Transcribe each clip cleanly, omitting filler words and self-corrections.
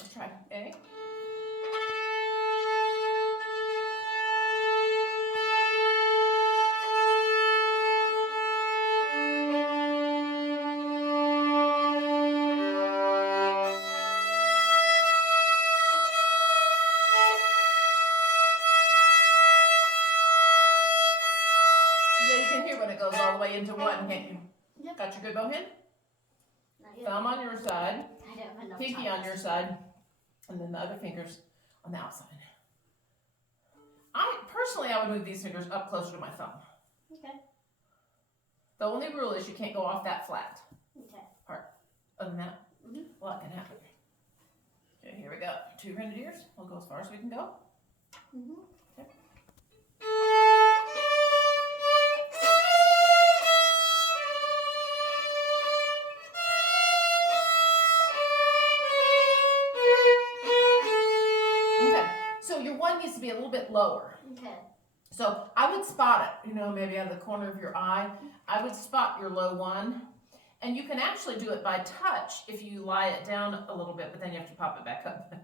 Let's try A. Yeah, you can hear when it goes all the way into one, can't you? Yep. Got your good bow hand? Not yet. Thumb on your side, I don't have enough pinky time. on your side, and then the other fingers on the outside. I would move these fingers up closer to my thumb. Okay. The only rule is you can't go off that flat Okay. part. Other than that, a lot can happen. Okay, here we go. 2 grenadiers. We'll go as far as we can go. Okay. Okay, so your one needs to be a little bit lower. Okay. So I would spot it, maybe out of the corner of your eye. I would spot your low one. And you can actually do it by touch if you lie it down a little bit, but then you have to pop it back up.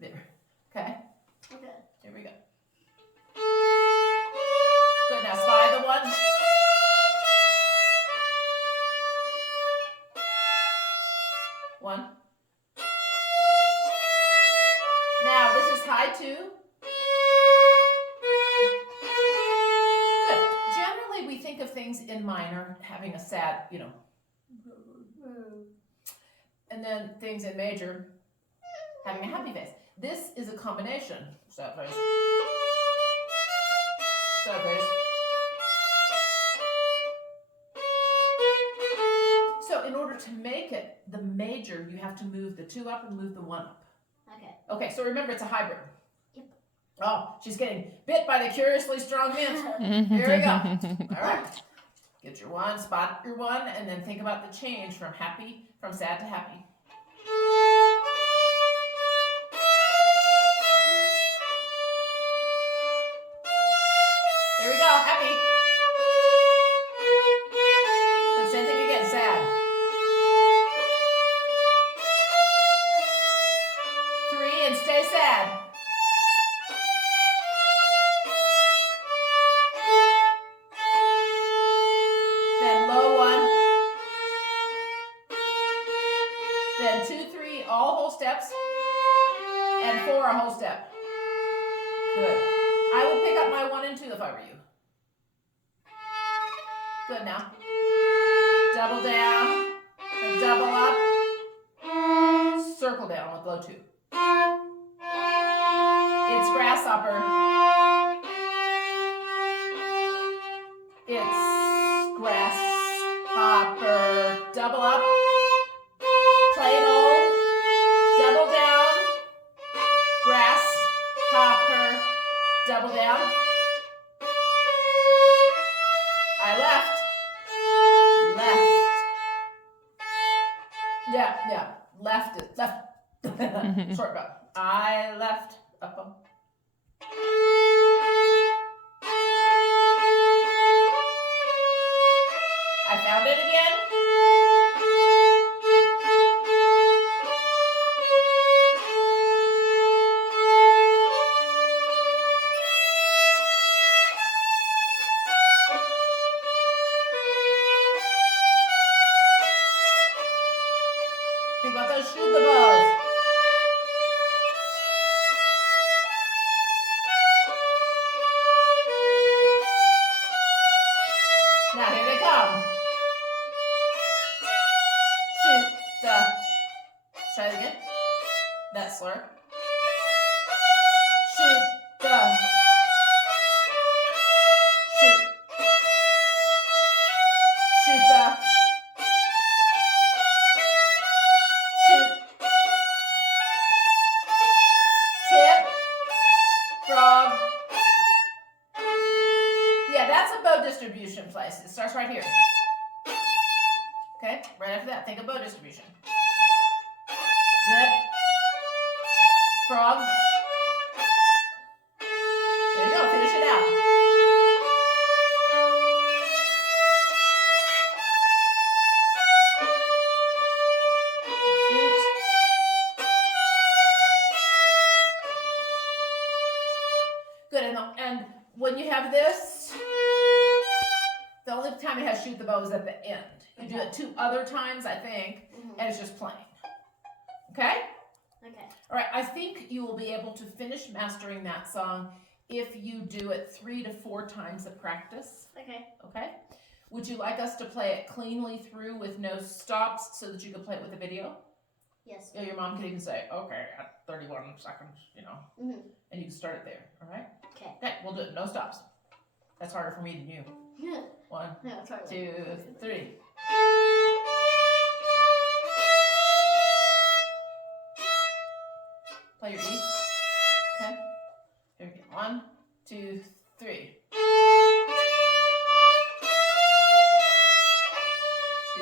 There. Okay? Okay. Here we go. Good, now spy the one. One. Now this is high 2. Good. Generally we think of things in minor having a sad, and then things in major having a happy face. This is a combination. Sad face. Sad face. So in order to make it the major, you have to move the 2 up and move the 1 up. Okay. Okay, so remember it's a hybrid. Yep. Oh, she's getting bit by the curiously strong mint. Here we go. All right. Get your 1, spot your 1, and then think about the change from sad to happy. Here we go, happy. The same thing again, sad. 3 and stay sad. Then low 1. Then 2, 3, all whole steps. And 4, a whole step. Good. I would pick up my 1 and 2 if I were you. Good now. Double down. And double up. Circle down with low 2. It's grasshopper. It's grasshopper. Double up. Plain old. Double down. Grasshopper. Double down. I left. Yeah. Left it. Left. Short bow. I left. Up bow. I found it again. Think about those shoot the bows. Now here they come. Shoot the. Try it again. That slur. Shoot the. Shoot. Shoot the. Shoot. Tip. Frog. Yeah, that's a bow distribution place. It starts right here. Okay, right after that, think of bow distribution. Tip. Frog. There you go, finish it out. Shoot. And when you have this, the only time it has shoot the bow is at the end. You do it 2 other times, I think, and it's just plain. Okay? Okay. All right, I think you will be able to finish mastering that song if you do it 3 to 4 times of practice. Okay. Okay? Would you like us to play it cleanly through with no stops so that you can play it with a video? Yes. Yeah, your mom can even say, okay, at 31 seconds, you know, and you can start it there, all right? Okay. Okay, we'll do it, no stops. That's harder for me than you. 1, 2, 3. Play your E. Okay. Here we go. 1, 2, 3. C.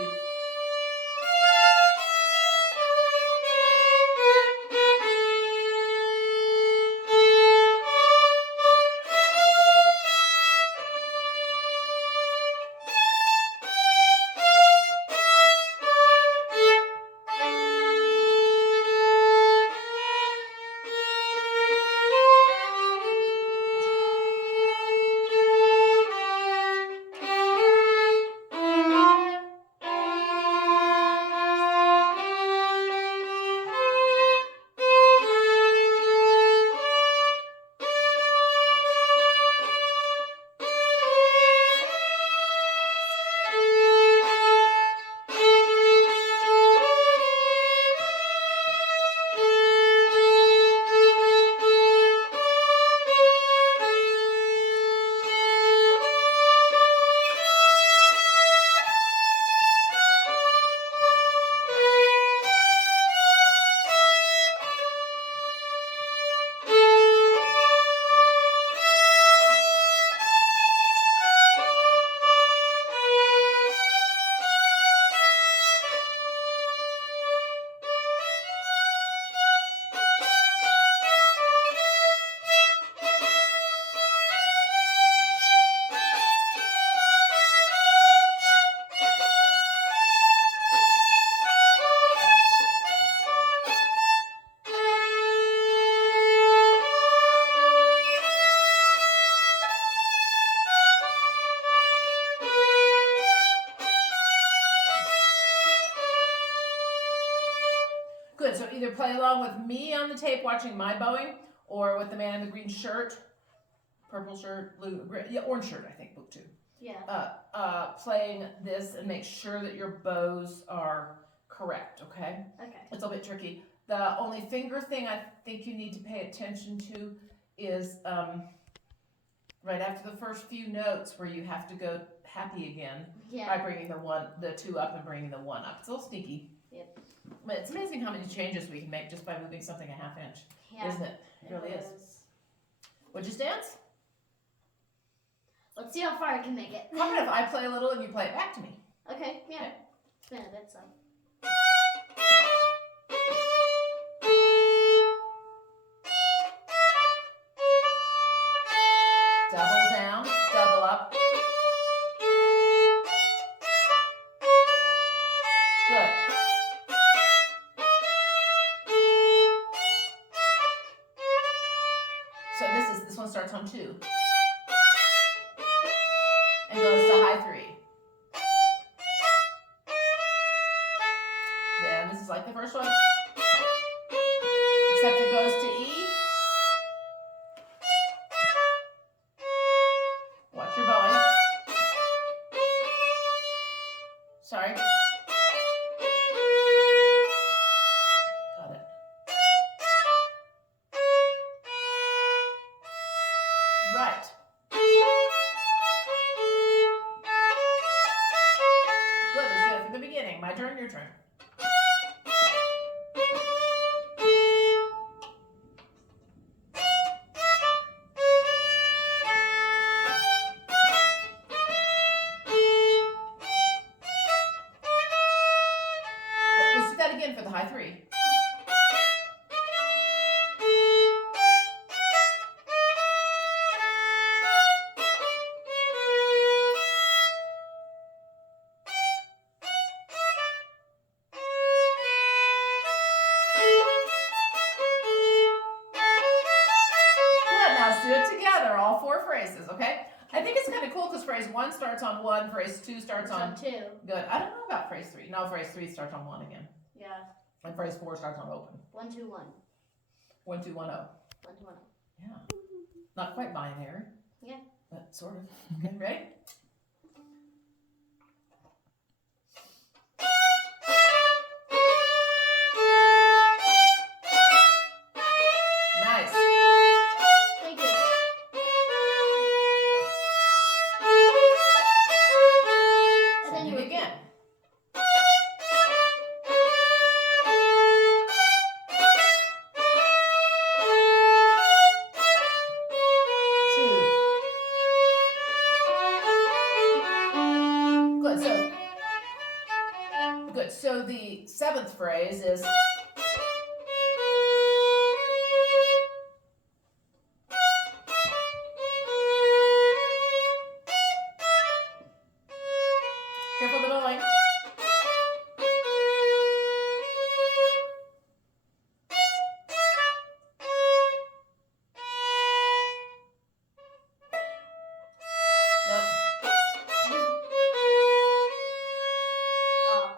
Good, so either play along with me on the tape watching my bowing, or with the man in the green shirt, purple shirt, blue, green, yeah, orange shirt, I think, blue too. Yeah. Playing this and make sure that your bows are correct, okay? Okay. It's a bit tricky. The only finger thing I think you need to pay attention to is right after the first few notes where you have to go happy again by bringing the 2 up and bringing the 1 up. It's a little sneaky. Yep. But it's amazing how many changes we can make just by moving something a ½ inch, isn't it? It really is. Would you dance? Let's see how far I can make it. How about if I play a little and you play it back to me? Okay, yeah. Okay. Yeah, that's Double down, double up. Good. So this one starts on 2 and goes to high 3. Then this is like the first one, except it goes to E. Watch your bowing. Sorry. Got it. Right. Good, let's do it from the beginning. My turn, your turn. Let's do that again for the high 3. do it together, all 4 phrases, okay? I think it's kind of cool because phrase 1 starts on 1, phrase 2 starts on 2. Good. I don't know about phrase 3. No, phrase 3 starts on 1 again. Yeah. And phrase 4 starts on open. 1 2 1. 1 2 1 0. 1 2 1 Yeah. Not quite binary. Yeah. But sort of. Okay, ready? Nice. Thank you. And then Same you thing again. Good. So the 7th phrase is careful the bowing. Nope. Oh.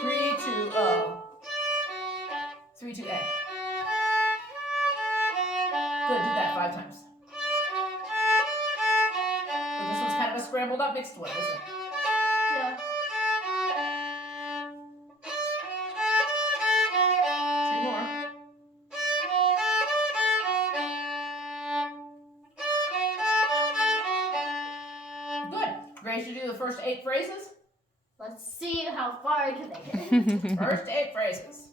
3 2 0. 3 2 A. Good. Do that 5 times. Good. This one's kind of a scrambled up mixed one, isn't it? Yeah. 3 more. Good. Grace, you do the first 8 phrases? Let's see how far I can make it. First 8 phrases.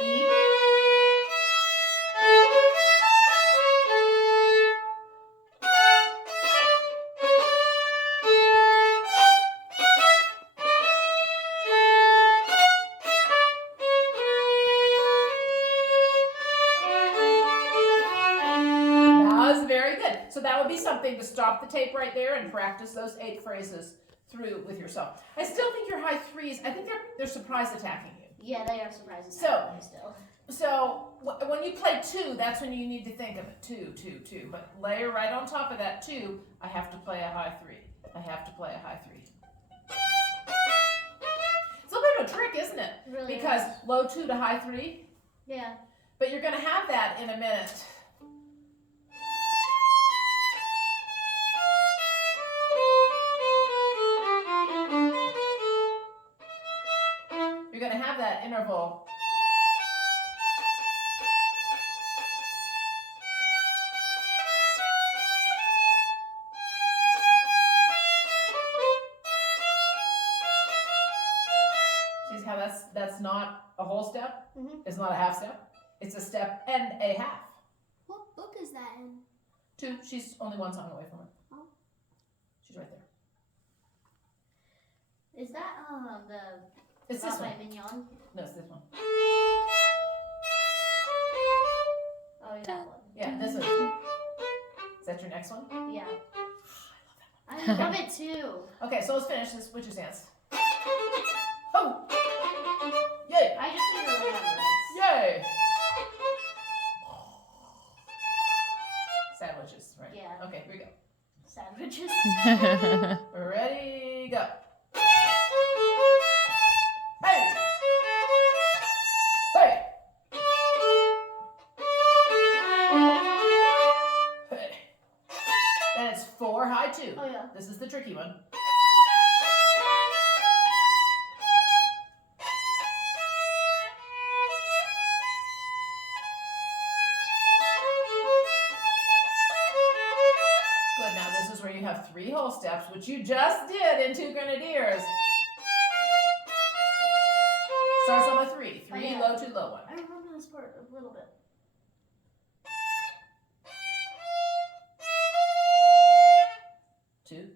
E. That was very good. So that would be something to stop the tape right there and practice those 8 phrases through with yourself. I still think your high 3s, I think they're surprise attacking you. Yeah, they are surprising. So- Still. So when you play 2, that's when you need to think of it. 2, 2, 2. But layer right on top of that 2, I have to play a high 3. I have to play a high 3. It's a little bit of a trick, isn't it? It really Because is. low 2 to high 3, Yeah. but you're going to have that in a minute. You're going to have that interval. See how that's not a whole step? Mhm. It's not a half step. It's a step and a half. What book is that in? 2. She's only 1 song away from it. Oh. She's right there. Is that the It's this one. Papa Mignon? No, it's this one. Oh, that one. Yeah, this one. Is that your next one? Yeah. I I love it too. Okay, so let's finish this. Switch your hands. Oh! Yay! I just need to remember it. Yay! Sandwiches, right? Yeah. Okay, here we go. Sandwiches. Ready, go. Hey! Hey! Hey! Then it's 4 high 2. Oh yeah. This is the tricky one. Good, now this is where you have 3 whole steps, which you just did in 2 Grenadiers. Starts on a 3. 3, Oh, yeah. low 2, low 1. I remember this part a little bit. Two.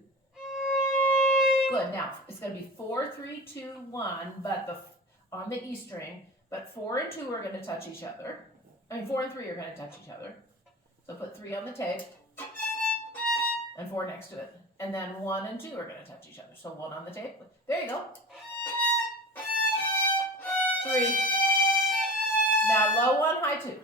Good. Now it's going to be 4, 3, 2, 1, but on the E string. But 4 and 2 are going to touch each other. 4 and 3 are going to touch each other. So put 3 on the tape and 4 next to it. And then 1 and 2 are going to touch each other. So 1 on the tape. There you go. 3. Now low 1, high 2.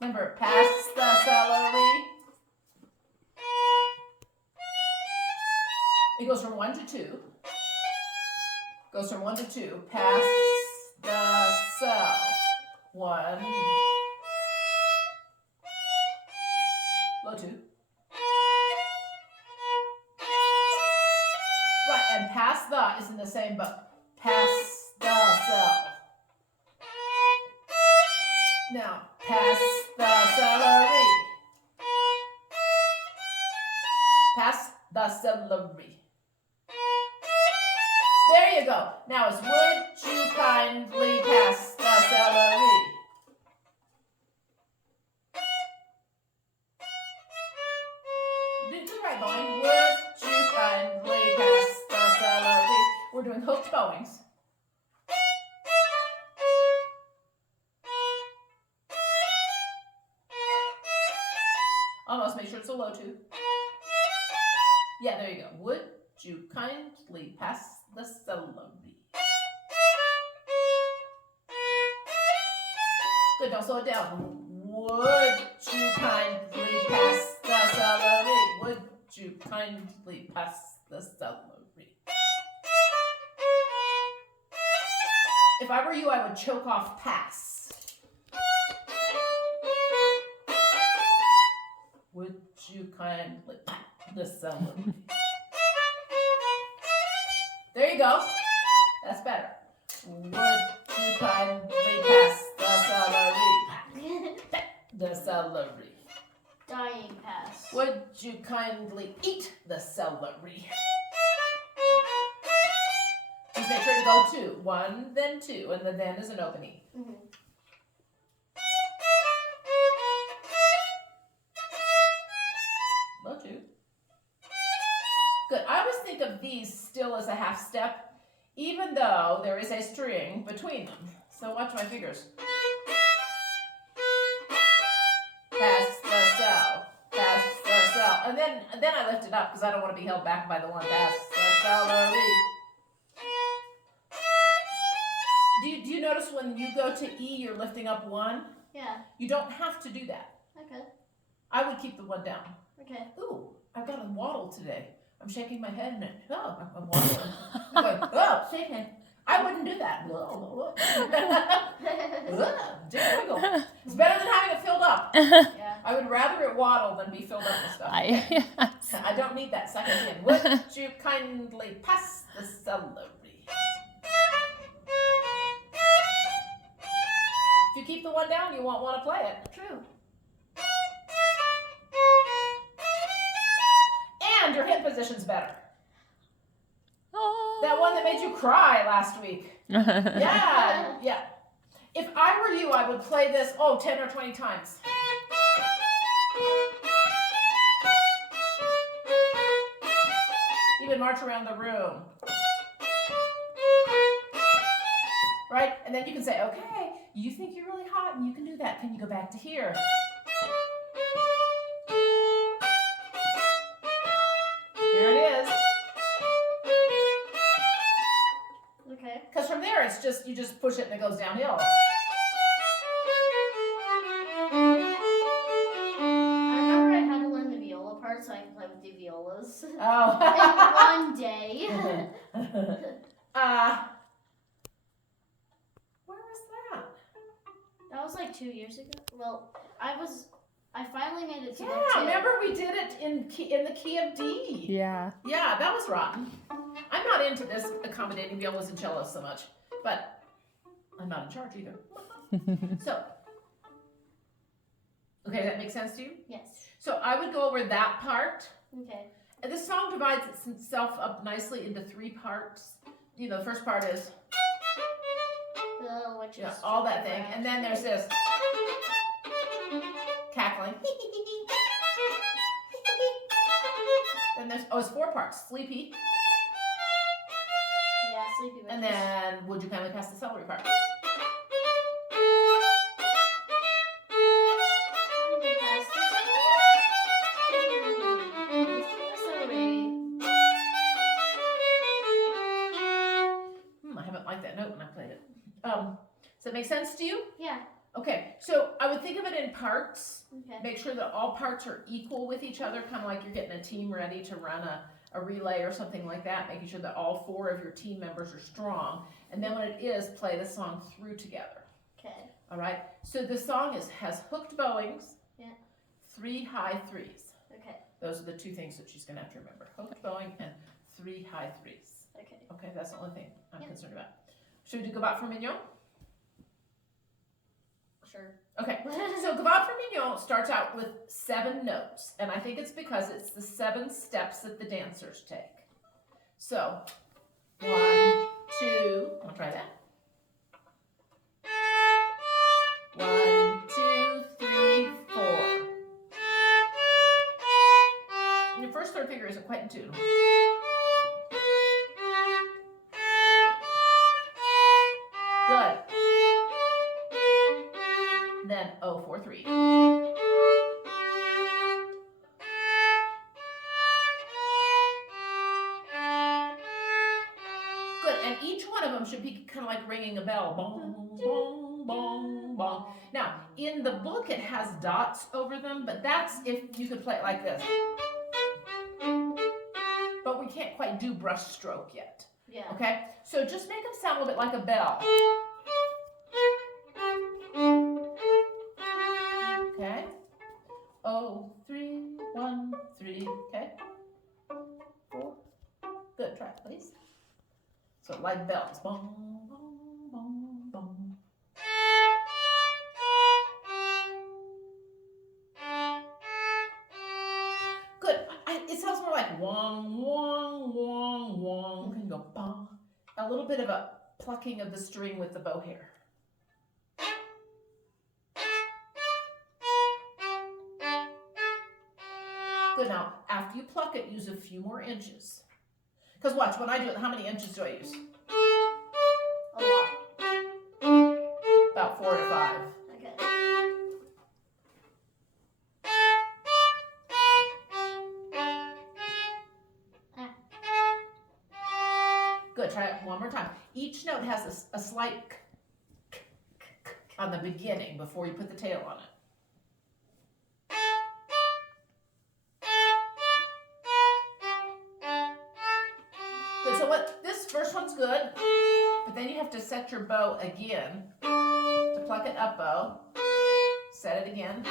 Remember, pass the celery. It goes from 1 to 2. Goes from 1 to 2. Pass the cell. 1. Low 2. Right, and pass the is in the same book. Pass the cell. Now, pass the celery. Pass the celery. There you go. Now it's would you kindly pass the celery? Do the right bowing. Would you kindly pass the celery? We're doing hooked bowings. Almost make sure it's a low 2. Yeah, there you go. Would you kindly pass the celery? Good, don't slow it down. Would you kindly pass the celery? Would you kindly pass the celery? If I were you, I would choke off pass. Would you kindly pass the celery? There you go. That's better. Would you kindly pass the celery? The celery. Dying pass. Would you kindly eat the celery? Just make sure to go 2. 1, then 2, and the then is an open E. Mm-hmm. Low 2. Good. I always think of these still as a half step, even though there is a string between them. So watch my fingers. Pass the cell. Pass the cell. And then I lift it up because I don't want to be held back by the 1. Pass the celery. Do you notice when you go to E, you're lifting up 1? Yeah. You don't have to do that. Okay. I would keep the 1 down. Okay. Ooh, I've got a waddle today. I'm shaking my head and I'm waddling. I'm going, oh, shaking. I wouldn't do that. It's better than having it filled up. Yeah. I would rather it waddle than be filled up with stuff. Yes. I don't need that second in. Would you kindly pass the celery? If you keep the 1 down, you won't want to play it. True. And your hip position's better. Oh. That one that made you cry last week. Yeah, yeah. If I were you, I would play this, 10 or 20 times. Even march around the room. Right? And then you can say, okay, you think you're really hot and you can do that. Can you go back to here? Here it is. Okay. Because from there, it's just, you just push it and it goes downhill. I remember I had to learn the viola part so I could play with the violas. Oh. In one day. Where was that? That was like 2 years ago. Well, I finally made it to Yeah, the 2. remember we did it in the key of D. Yeah. Yeah, that was rotten. I'm not into this accommodating violas and cellos so much, but I'm not in charge either. So, okay, that makes sense to you? Yes. So I would go over that part. Okay. And this song divides itself up nicely into 3 parts. You know, the first part is which Yeah, is all that jumping thing. around. And then there's this cackling. Then there's, oh, it's 4 parts. Sleepy. Yeah, sleepy witches. And then would you kindly pass the celery part? Kindly pass the celery. I haven't liked that note when I played it. Does that make sense to you? Yeah. Okay, so I would think of it in parts. Okay. Make sure that all parts are equal with each other, kind of like you're getting a team ready to run a relay or something like that, making sure that all 4 of your team members are strong. And then when it is, play the song through together. Okay. All right, so the song has hooked bowings, Yeah. 3 high 3s. Okay. Those are the 2 things that she's gonna have to remember. Hooked bowing and 3 high 3s. Okay. Okay, that's the only thing I'm Yeah. concerned about. Should we do Gavotte for Mignon? Sure. Okay, so Gavotte for Mignon starts out with 7 notes, and I think it's because it's the 7 steps that the dancers take. So, 1, 2, I'll try that. 1, 2, 3, 4. And your first 3rd finger isn't quite in tune. Good. Then 0, 4, 3. Good, and each one of them should be kind of like ringing a bell. Bong, bong, bong, bong. Now, in the book it has dots over them, but that's if you could play it like this. But we can't quite do brush stroke yet. Yeah. Okay, so just make them sound a little bit like a bell. Okay. 0, 3, 1, 3. Okay. 4. Good. Try it, please. So like bells. Bong, bong, bong, bong. Good. It sounds more like wong, wong, wong, wong. Can you go bong? A little bit of a plucking of the string with the bow hair. Good. Now, after you pluck it, use a few more inches. Because watch, when I do it, how many inches do I use? A lot. About 4 to 5. Okay. Good. Try it one more time. Each note has a slight on the beginning before you put the tail on it. Good. So this first one's good, but then you have to set your bow again to pluck it up bow. Set it again.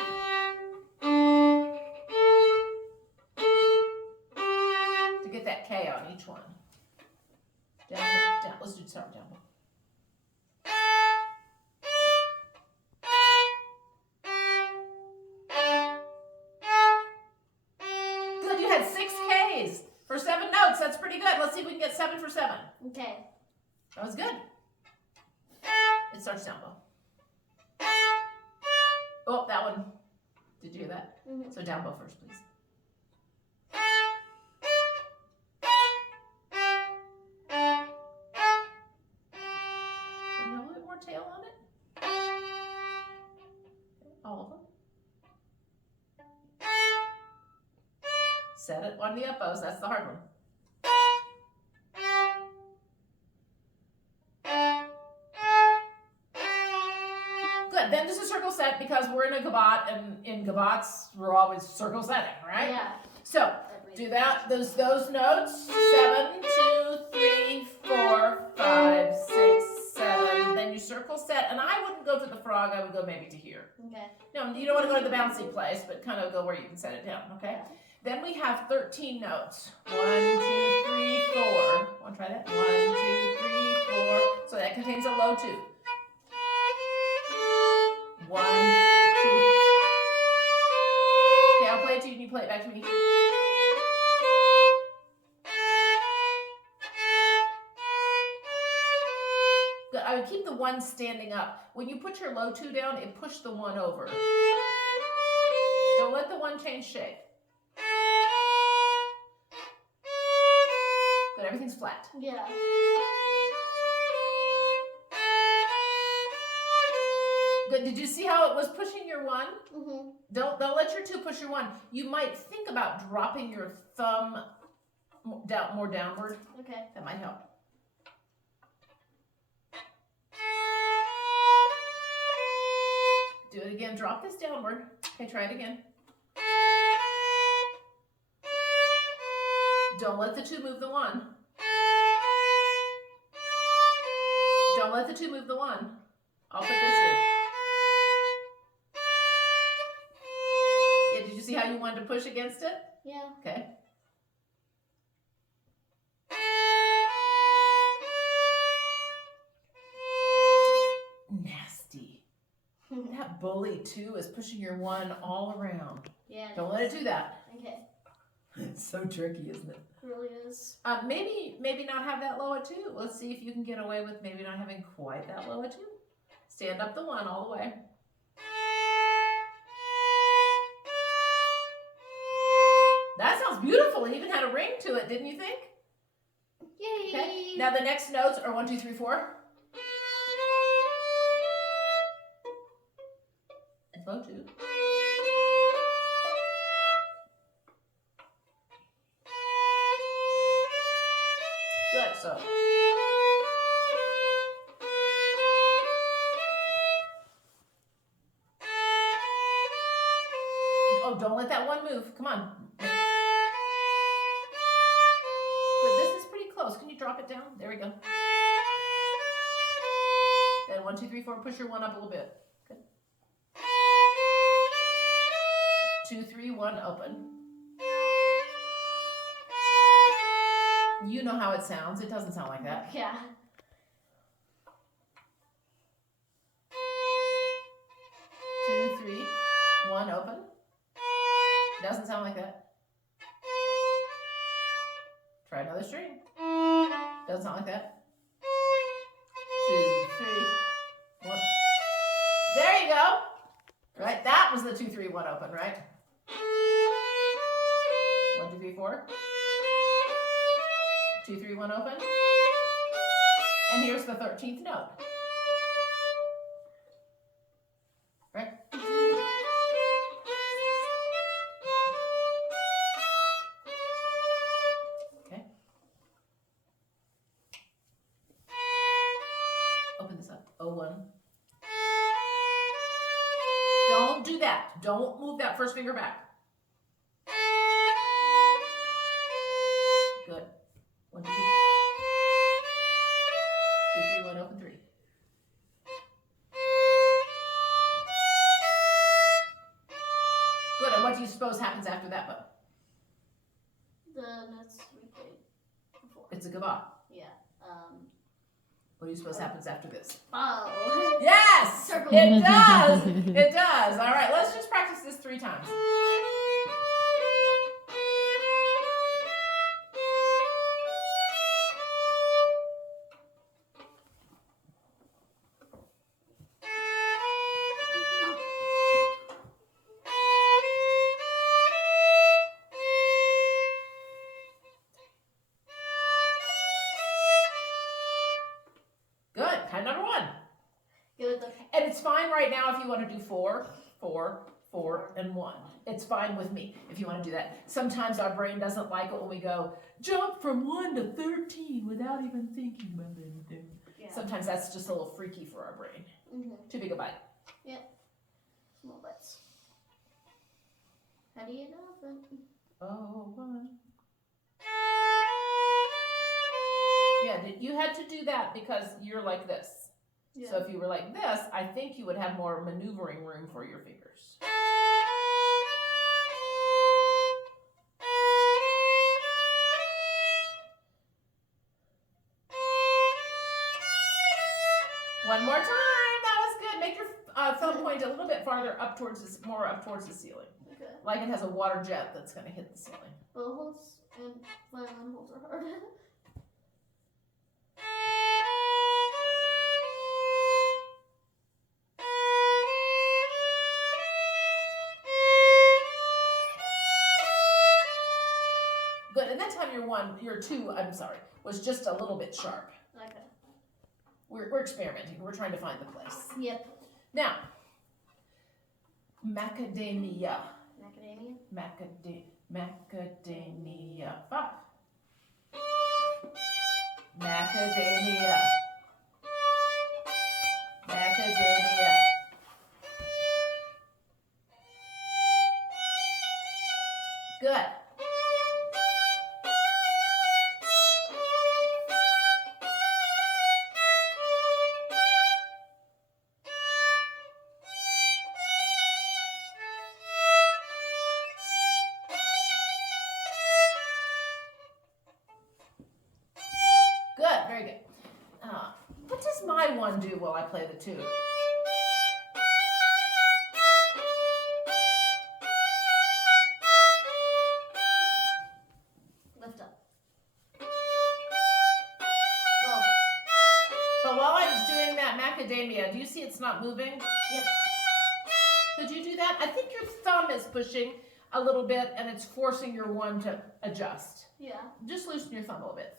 To get that K on each one. Down, down. Let's do start down. Good. You had 6 Ks for 7 notes. That's pretty good. Let's see if we can get 7 for 7. Okay. That was good. It starts down bow. Oh, that one. Did you hear that? Mm-hmm. So down bow first, please. And a little bit more tail on it. Okay, all of them. Set it on the up bows. That's the hard one. Good. Then just a circle set because we're in a gavotte, and in gavottes we're always circle setting, right? Yeah. So do that. Those notes. 7, 2, 3, 4, 5, 6, 7. Then you circle set, and I wouldn't go to the frog. I would go maybe to here. Okay. No, you don't want to go to the bouncy place, but kind of go where you can set it down. Okay. Then we have 13 notes. 1, 2, 3, 4. Want to try that? 1, 2, 3, 4. So that contains a low 2. 1, 2. Okay, I'll play it to you and you play it back to me. Good. I would keep the 1 standing up. When you put your low 2 down, it pushed the 1 over. Don't let the 1 change shape. Good, everything's flat. Yeah. Good, did you see how it was pushing your 1? Mm-hmm. Don't let your 2 push your 1. You might think about dropping your thumb more downward. Okay. That might help. Do it again. Drop this downward. Okay, try it again. Don't let the 2 move the 1. Don't let the 2 move the 1. I'll put this here. Yeah, did you see how you wanted to push against it? Yeah. Okay. Nasty. That bully too is pushing your 1 all around. Yeah. Don't let it do that. Okay. It's so tricky, isn't it? It really is. Maybe not have that low at 2. Let's see if you can get away with maybe not having quite that low at 2. Stand up the 1 all the way. That sounds beautiful. It even had a ring to it, didn't you think? Yay! Okay. Now the next notes are 1, 2, 3, 4. And low 2. Good, so. Oh, don't let that 1 move. Come on. Good, this is pretty close. Can you drop it down? There we go. Then 1, 2, 3, 4. Push your 1 up a little bit. Good. 2, 3, 1. Open. You know how it sounds. It doesn't sound like that. Yeah. 2, 3, 1. Open. Doesn't sound like that. Try another string. Doesn't sound like that. 2, 3, 1. There you go. Right? That was the 2, 3, 1 open, right? 1, 2, 3, 4. 2, 3, 1 open. And here's the 13th note. Right? Okay. Open this up. O1. Don't do that. Don't move that first finger back. Good. 1, 2, 3. 2, 3, 1, open 3. Good. And what do you suppose happens after that bow? The notes we played before. It's a gavotte. Yeah. What do you suppose happens after this? Oh. Yes! Circle. It does! It does. All right, let's just practice this 3 times. Good. Time number 1. Good. And it's fine right now if you want to do 4, 4, 4, and 1. It's fine with me if you want to do that. Sometimes our brain doesn't like it when we go, jump from 1 to 13 without even thinking about anything. Yeah. Sometimes that's just a little freaky for our brain. Mm-hmm. Too big a bite. Small bits. How do you know that? Oh, 1. Yeah, you had to do that because you're like this. Yeah. So if you were like this, I think you would have more maneuvering room for your fingers. One more time. That was good. Make your thumb point a little bit farther up towards this, more up towards the ceiling. Okay. Like it has a water jet that's going to hit the ceiling. Bow holes and violin holes are hard. time your two, I'm sorry, was just a little bit sharp. Okay. We're experimenting. We're trying to find the place. Yep. Now, macadamia. Macadamia. Macadamia. 5. Macadamia. Macadamia. Good. Good, very good. What does my one do while I play the two? Lift up. Well, But while I'm doing that macadamia, do you see it's not moving? yep. Could you do that? I think your thumb is pushing a little bit and it's forcing your one to adjust. Yeah. Just loosen your thumb a little bit.